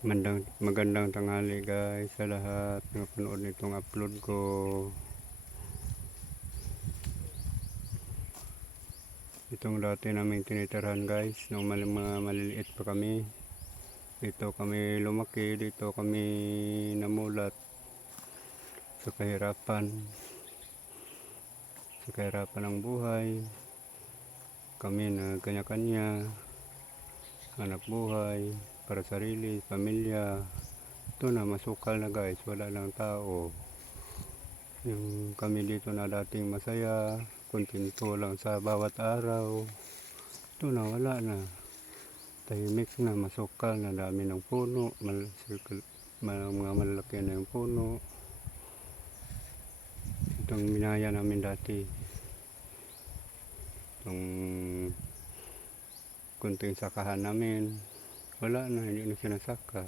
Magandang tanghali guys sa lahat ng panood nitong upload ko. Itong dati naming tinitirhan guys, nung mga maliliit pa kami. Dito kami lumaki, dito kami namulat sa kahirapan. Sa kahirapan ng buhay. Kami na kanya-kanya, hanap buhay, para sarili, pamilya. Ito na, masukal na guys, wala lang tao. Yung kami dito na dating masaya, kontento lang sa bawat araw. Ito na, wala na. Tahimik na, masukal na, dami ng puno, mga malalaki na yung puno. Itong minaya namin dati. Itong kunting sakahan namin, wala na, hindi na sinasaka.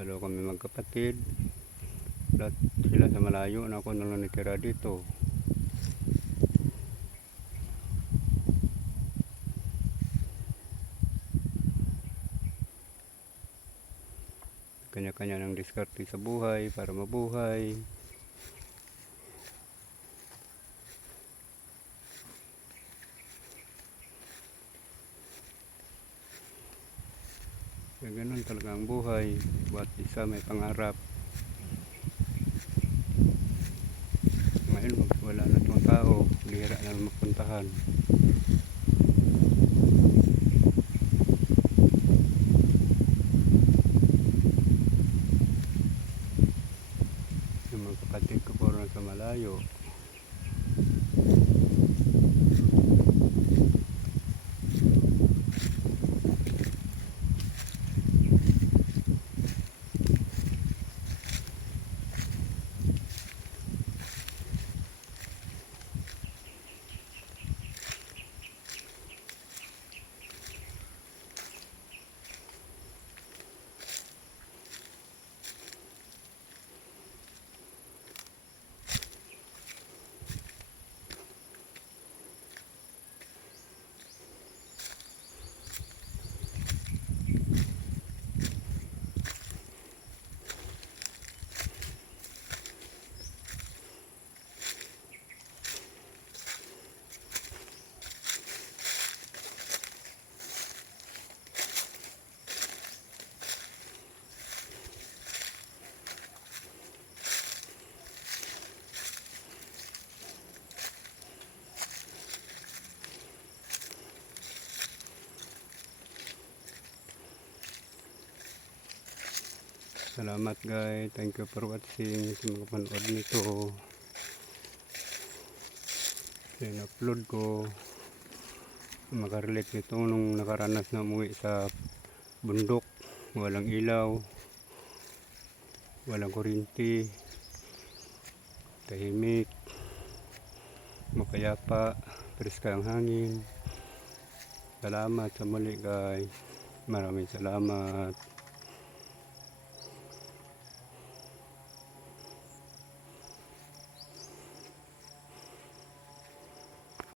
Dalawa kami magkapatid. Lahat sila sa malayo na, ako na lang natira dito. Kanya-kanya ng diskarte sa buhay para mabuhay. Kaya ganun talaga ang buhay. Bawat isa may pangarap. Ngayon wala na itong tao, bihira na mapuntahan. Yung mga kapatid ko po sa malayo. Salamat guys, thank you for watching sa mga panood nito. In-upload ko, makarelate nito nung nakaranas na umuwi sa bundok, walang ilaw, walang kuryente, tahimik, makayapa, preska ang hangin. Salamat sa muli guys, maraming salamat.